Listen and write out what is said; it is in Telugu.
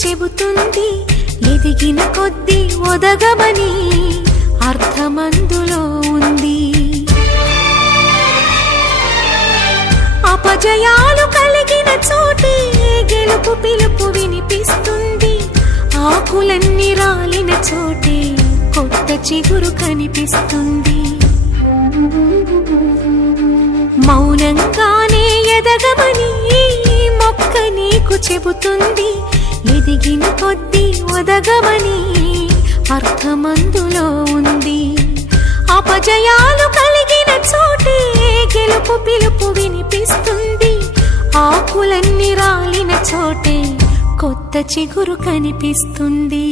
చెబుతుంది, ఎదిగిన కొద్దీ ఒదగమని అర్థమందులో ఉంది. అపజయాలు కలిగిన చోటే గెలుపు పిలుపు వినిపిస్తుంది. ఆకులన్నీ రాలిన చోటే కొత్త చిగురు కనిపిస్తుంది. మౌనంగానే ఎదగమని మొక్క నీకు చెబుతుంది, ఎదిగిన కొద్దీ ఒదగమని అర్థమందులో ఉంది. అపజయాలు కలిగిన చోటే గెలుపు పిలుపు వినిపిస్తుంది. ఆకులన్నీ రాలిన చోటే కొత్త చిగురు కనిపిస్తుంది.